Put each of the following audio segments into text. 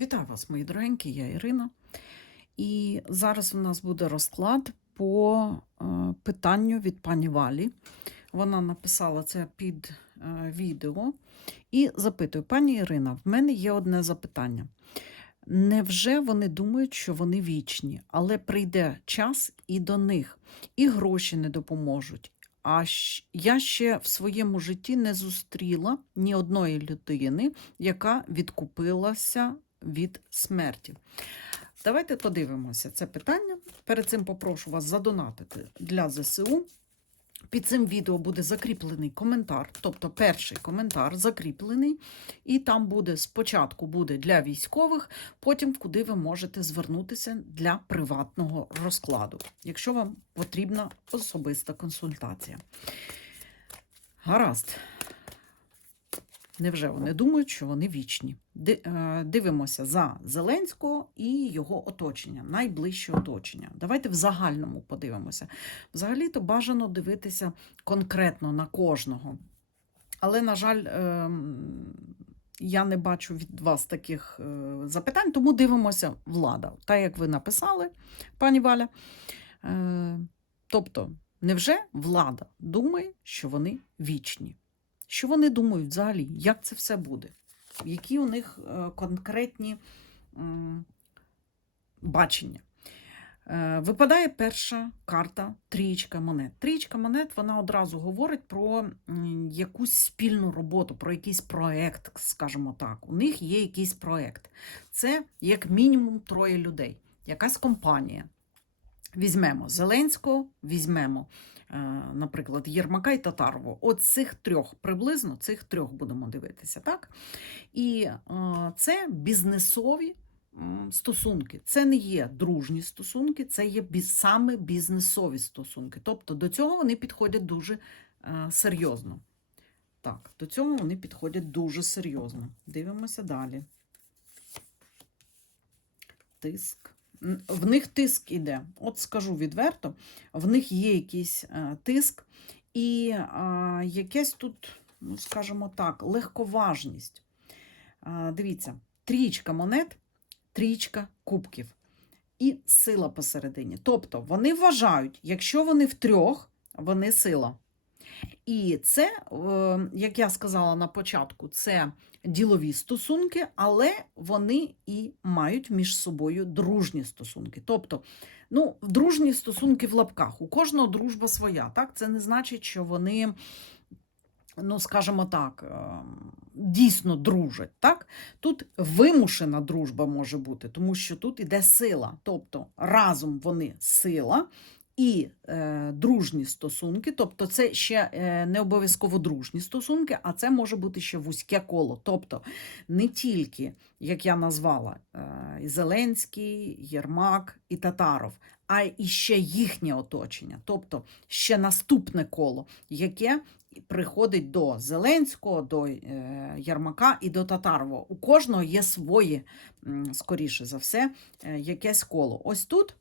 Вітаю вас, мої дорогенькі, я Ірина. І зараз у нас буде розклад по е, питанню від пані Валі. Вона написала це під е, відео і запитує: пані Ірина, в мене є одне запитання. Невже вони думають, що вони вічні, але прийде час і до них, і гроші не допоможуть. А я ще в своєму житті не зустріла ні одної людини, яка відкупилася від смерті. Давайте подивимося це питання. Перед цим попрошу вас задонатити для ЗСУ. Під цим відео буде закріплений коментар, тобто перший коментар закріплений, і там буде спочатку буде для військових, потім куди ви можете звернутися для приватного розкладу, якщо вам потрібна особиста консультація. Гаразд. Невже вони думають, що вони вічні? Е, Дивимося за Зеленського і його оточення, найближче оточення. Давайте в загальному подивимося. Взагалі-то бажано дивитися конкретно на кожного. Але, на жаль, ем, я не бачу від вас таких е, запитань, тому дивимося влада. Так як ви написали, пані Валя. Е, Тобто, невже влада думає, що вони вічні? Що вони думають взагалі, як це все буде? Які у них е, конкретні бачення? Е, Випадає перша карта трієчка монет. Трієчка монет вона одразу говорить про якусь спільну роботу, про якийсь проект, скажімо так. У них є якийсь проект. Це як мінімум троє людей, якась компанія. Візьмемо Зеленського, візьмемо, наприклад, Єрмака і Татарову. От цих трьох, приблизно цих трьох будемо дивитися, так? І е, це бізнесові стосунки. Це не є дружні стосунки, це є саме бізнесові стосунки. Тобто до цього вони підходять дуже е, серйозно. Так, до цього вони підходять дуже серйозно. Дивимося далі. Тиск. В них тиск іде. От скажу відверто, в них є якийсь е, тиск і якесь тут, ну скажімо так, легковажність. Дивіться, трічка монет, трічка кубків і сила посередині. Тобто вони вважають, якщо вони втрьох, вони сила. І це, е, як я сказала на початку, це ділові стосунки, але вони і мають між собою дружні стосунки. Тобто, ну, дружні стосунки в лапках. У кожного дружба своя. Так? Це не значить, що вони, ну, скажімо так, е, дійсно дружать. Так? Тут вимушена дружба може бути, тому що тут іде сила. Тобто разом вони сила. І е, дружні стосунки, тобто це ще е, не обов'язково дружні стосунки, а це може бути ще вузьке коло. Тобто не тільки, як я назвала, е, Зеленський, Єрмак і Татаров, а і ще їхнє оточення, тобто ще наступне коло, яке приходить до Зеленського, до е, Єрмака і до Татарова. У кожного є своє, скоріше за все, е, якесь коло. Ось тут.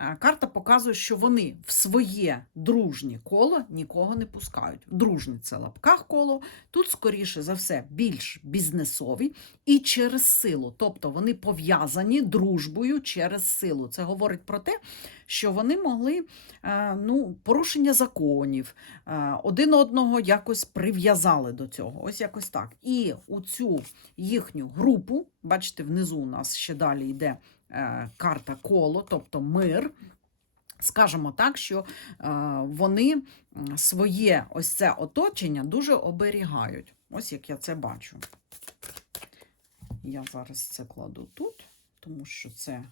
Е, Карта показує, що вони в своє дружнє коло нікого не пускають. Дружнє це лапках коло, тут, скоріше за все, більш бізнесові і через силу. Тобто вони пов'язані дружбою через силу. Це говорить про те, що вони могли е, ну, порушення законів, е, один одного якось прив'язали до цього. Ось якось так. І у цю їхню групу, бачите, внизу у нас ще далі йде карта коло, тобто мир. Скажемо так, що е, вони своє ось це оточення дуже оберігають. Ось як я це бачу. Я зараз це кладу тут, тому що це е,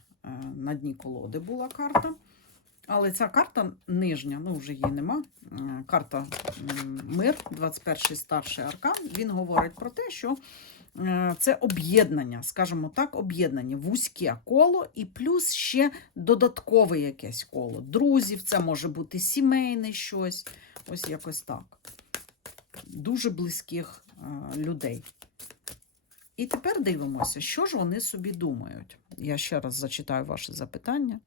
на дні колоди була карта. Але ця карта нижня, ну вже її нема. е, Карта Мир, 21-й старший аркан. Він говорить про те, що е, це об'єднання, скажімо так, об'єднання, вузьке коло і плюс ще додаткове якесь коло. Друзів, це може бути сімейне щось. Ось якось так. Дуже близьких е, людей. І тепер дивимося, що ж вони собі думають. Я ще раз зачитаю ваше запитання.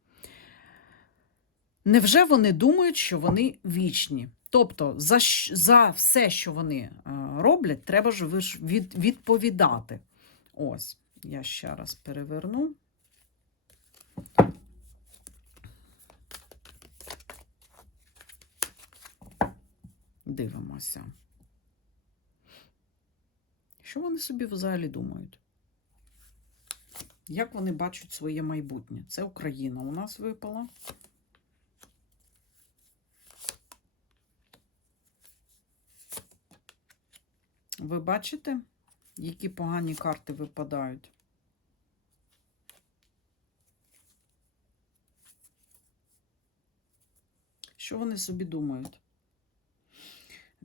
Невже вони думають, що вони вічні? Тобто за, за все, що вони е, роблять, треба ж від, відповідати. Ось. Я ще раз переверну. Дивимося. Що вони собі взагалі думають? Як вони бачать своє майбутнє? Це Україна у нас випала. Ви бачите, які погані карти випадають? Що вони собі думають?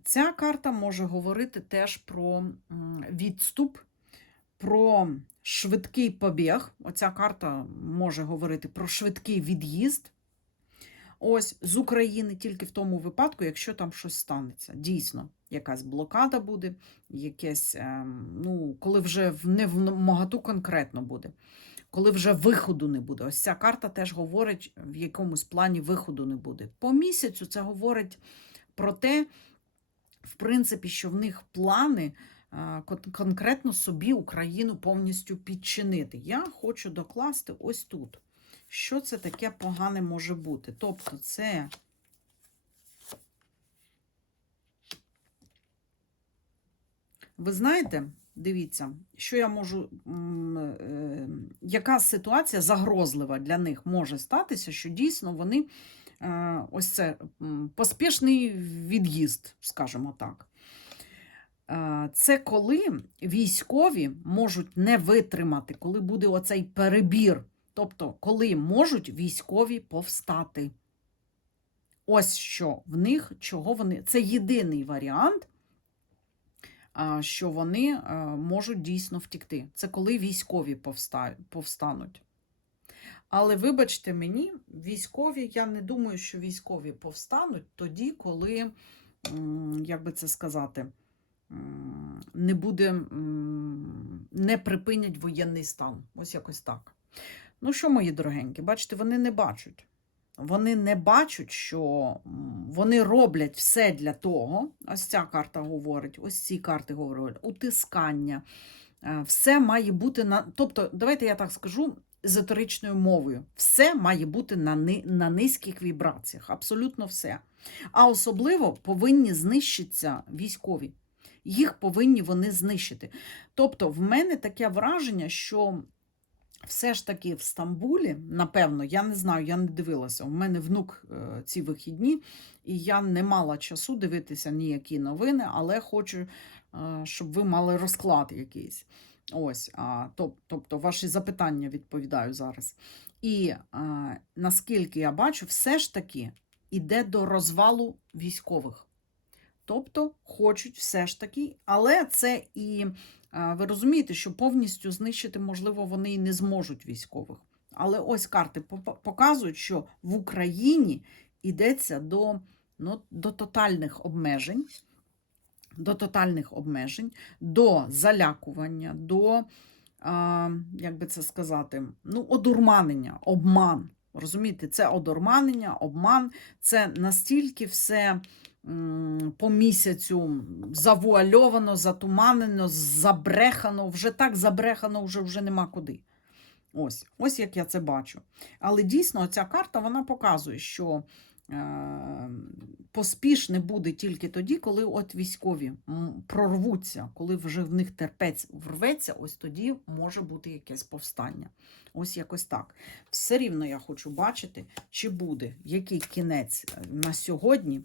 Ця карта може говорити теж про відступ, про швидкий побіг. Оця карта може говорити про швидкий від'їзд. Ось з України тільки в тому випадку, якщо там щось станеться. Дійсно, якась блокада буде, якесь, ем, ну, коли вже не в моготу конкретно буде, коли вже виходу не буде. Ось ця карта теж говорить, в якомусь плані виходу не буде. По місяцю це говорить про те, в принципі, що в них плани конкретно собі Україну повністю підчинити. Я хочу докласти ось тут. Що це таке погане може бути? Тобто, це ви знаєте, дивіться, що я можу, е, яка ситуація загрозлива для них може статися, що дійсно вони е, ось це поспішний від'їзд, скажімо так. Е, Це коли військові можуть не витримати, коли буде оцей перебір. Тобто, коли можуть військові повстати. Ось що в них, чого вони. Це єдиний варіант, що вони е, можуть дійсно втікти. Це коли військові повстануть. Але вибачте мені, військові, я не думаю, що військові повстануть тоді, коли, як би це сказати, не буде, не припинять воєнний стан. Ось якось так. Ну що, мої дорогенькі, бачите, вони не бачать. Вони не бачать, що вони роблять все для того. Ось ця карта говорить, ось ці карти говорять, утискання. Е, Все має бути на. Тобто, давайте я так скажу езотеричною мовою. Все має бути на, ни... на низьких вібраціях. Абсолютно все. А особливо повинні знищитися військові. Їх повинні вони знищити. Тобто, в мене таке враження, що все ж таки в Стамбулі, напевно, я не знаю, я не дивилася. У мене внук е, ці вихідні, і я не мала часу дивитися ніякі новини, але хочу, е, щоб ви мали розклад якийсь. Ось, а, тоб- тобто, ваші запитання відповідаю зараз. І а, наскільки я бачу, все ж таки іде до розвалу військових. Тобто хочуть все ж таки, але це і ви розумієте, що повністю знищити, можливо, вони і не зможуть військових. Але ось карти показують, що в Україні йдеться до, ну, до тотальних обмежень, до тотальних обмежень, до залякування, до, а, як би це сказати, ну, одурманення, обман. Розумієте, це одурманення, обман, це настільки все по місяцю завуальовано, затуманено, забрехано, вже так забрехано, вже, вже нема куди. Ось, ось як я це бачу. Але дійсно ця карта вона показує, що е, поспішне буде тільки тоді, коли от військові прорвуться, коли вже в них терпець врветься, ось тоді може бути якесь повстання. Ось якось так. Все рівно я хочу бачити, чи буде який кінець е, на сьогодні,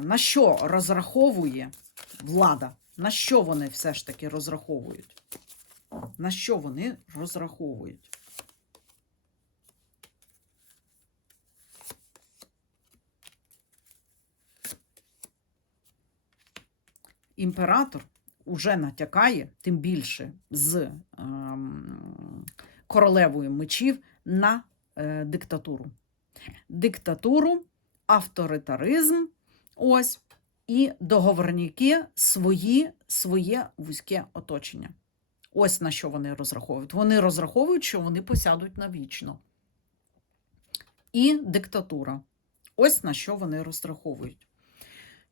на що розраховує влада, на що вони все ж таки розраховують. На що вони розраховують? Імператор уже натякає, тим більше з ем, королевою мечів, на е, диктатуру. Диктатуру, авторитаризм, ось, і договорники свої, своє вузьке оточення. Ось на що вони розраховують. Вони розраховують, що вони посядуть навічно. І диктатура. Ось на що вони розраховують.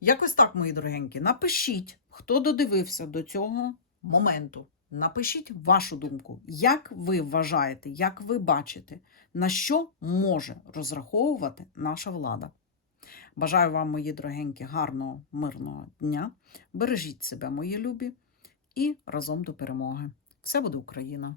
Якось так, мої дорогенькі, напишіть, хто додивився до цього моменту Напишіть вашу думку, як ви вважаєте, як ви бачите, на що може розраховувати наша влада. Бажаю вам, мої дорогенькі, гарного, мирного дня. Бережіть себе, мої любі, і разом до перемоги. Все буде Україна!